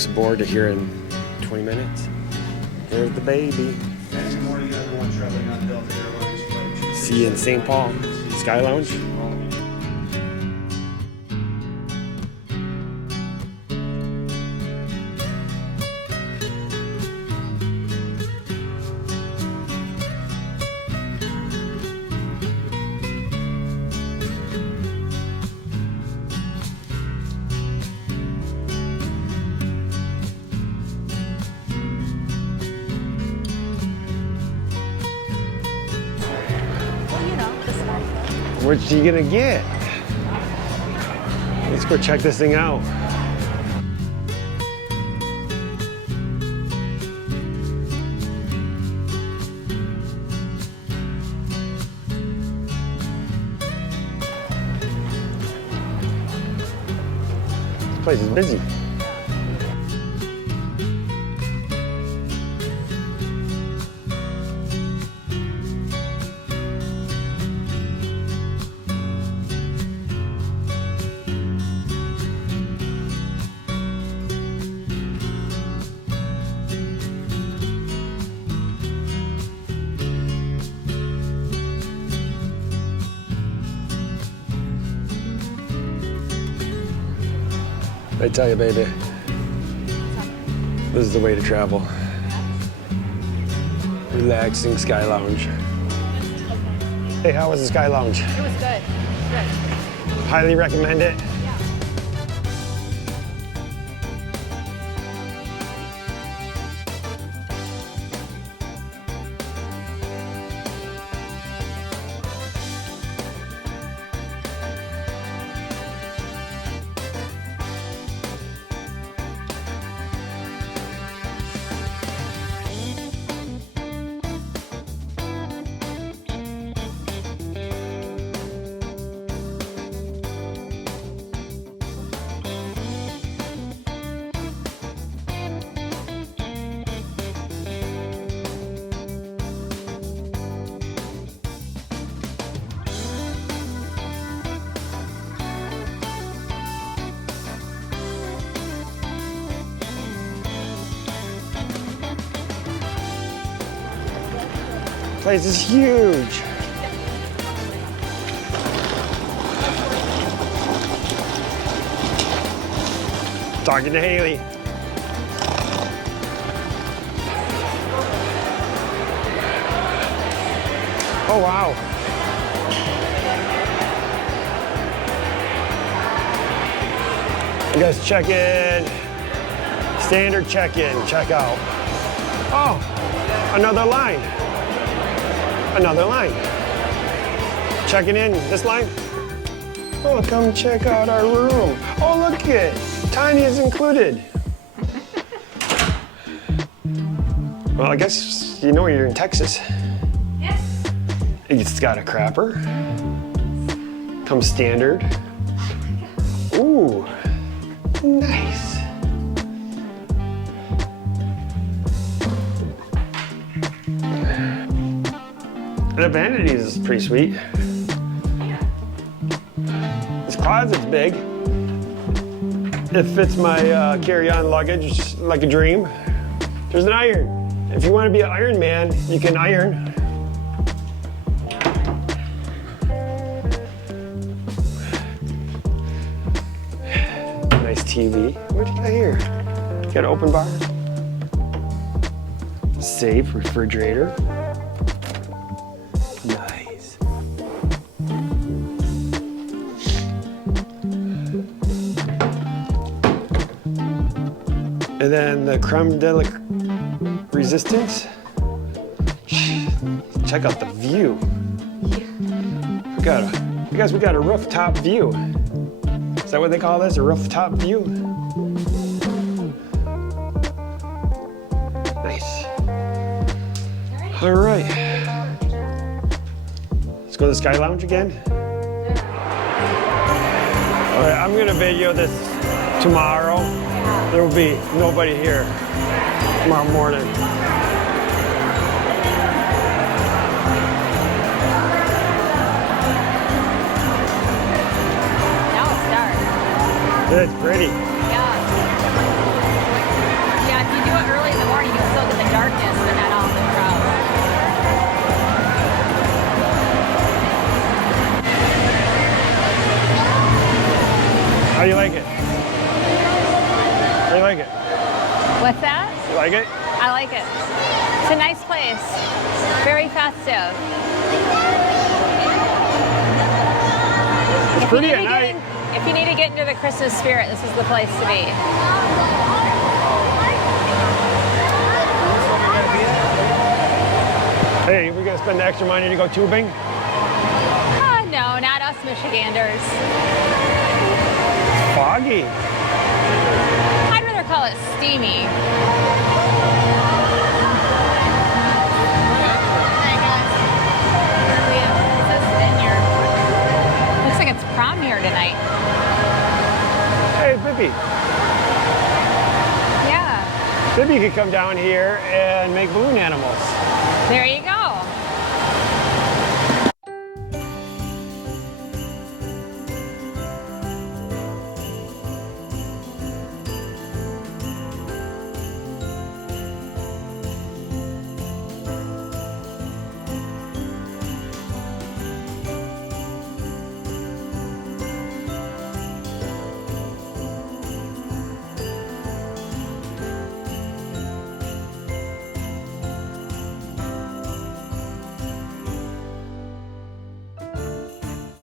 almost aboard to here in 20 minutes. There's the baby. Good morning, everyone traveling on Delta Airlines flight. See you in St. Paul, Sky Lounge. What's she gonna get? Let's go check this thing out. This place is busy. I tell you, baby, this is the way to travel. Relaxing Sky Lounge. Hey, how was the Sky Lounge? It was good. Good. Highly recommend it. Place is huge. Talking to Haley. Oh, wow. You guys check in. Standard check-in, check out. Oh, another line. Another line. Checking in this line. Oh, come check out our room. Oh, look it. Tiny is included. Well, I guess you know you're in Texas. Yeah. It's got a crapper. Comes standard. Ooh, nice. The vanities is pretty sweet. This closet's big. It fits my carry-on luggage like a dream. There's an iron. If you want to be an Iron Man, you can iron. Nice TV. What do you got here? You got an open bar. Safe refrigerator. Nice. And then the creme de la resistance. Check out the view. We got a rooftop view. Is that what they call this? A rooftop view? Nice. All right. Let's go to the Sky Lounge again. All right, I'm gonna video this tomorrow. There will be nobody here tomorrow morning. Now it's dark. It's pretty. Yeah. What's that? You like it? I like it. It's a nice place. Very festive. It's pretty at night. If you need to get into the Christmas spirit, this is the place to be. Hey, we're gonna spend the extra money to go tubing? No, not us Michiganders. Foggy. I'd rather call it steamy. Looks like it's prom here tonight. Hey, Bippy. Yeah. Bippy could come down here and make balloon animals. There you